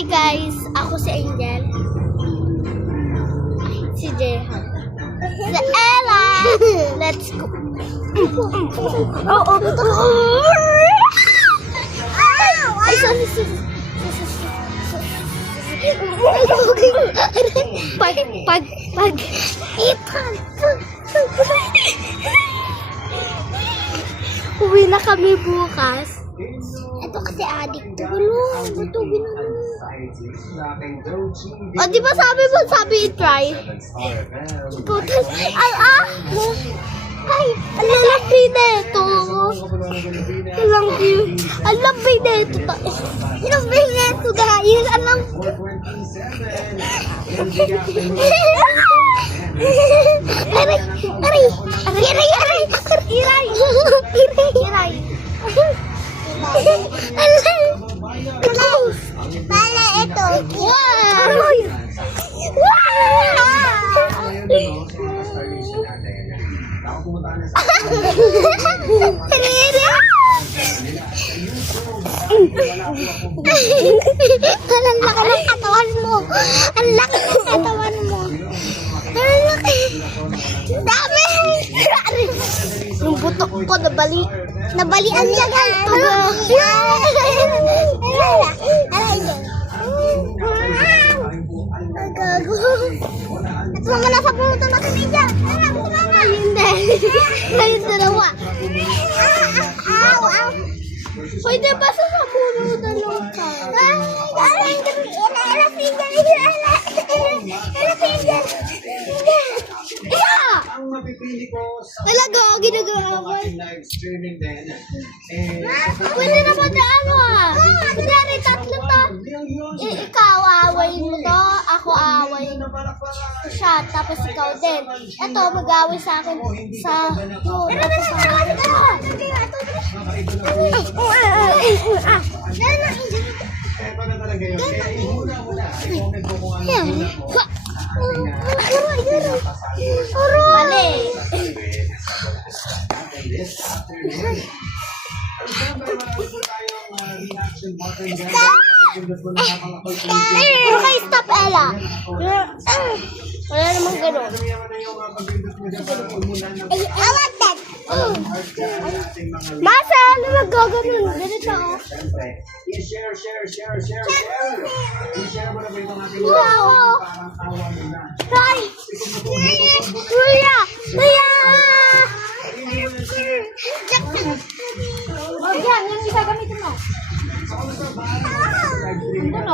Hi guys, ako si Angel. Si Jehan. Si Ella. Let's go. Ay, sorry. Pag. Uwi na kami bukas. Ito kasi adik to. Batugin na. O, di ba sabi i-try? Ay, ang lalaki na ito. Ang lambi na ito. Guys. Alam. Aray. Pala ito. Wow! Ang laki ng katawan mo. Ang laki ng katawan mo. Ang laki. Dami. Yung butok ko nabalian siya guys. At mga nasa pumunta na kami dyan. Hindi. Ngayon dalawa. Pwede ba sa puno dalawa ka? Talaga, ginagawa. Pwede naman na ano Kunyari, tatlo to. Ikaw, awayin mo to. Ako, awayin siya. Tapos ikaw din. Ito, mag-away sa akin sa yun. Mali. Okay, stop, Ella. Wala namang gano'n. I want that. Masa, ano magaganon? Ganito ako. Wow. Hi. Kuya. Oh, yan. Yung isa gamitin mo.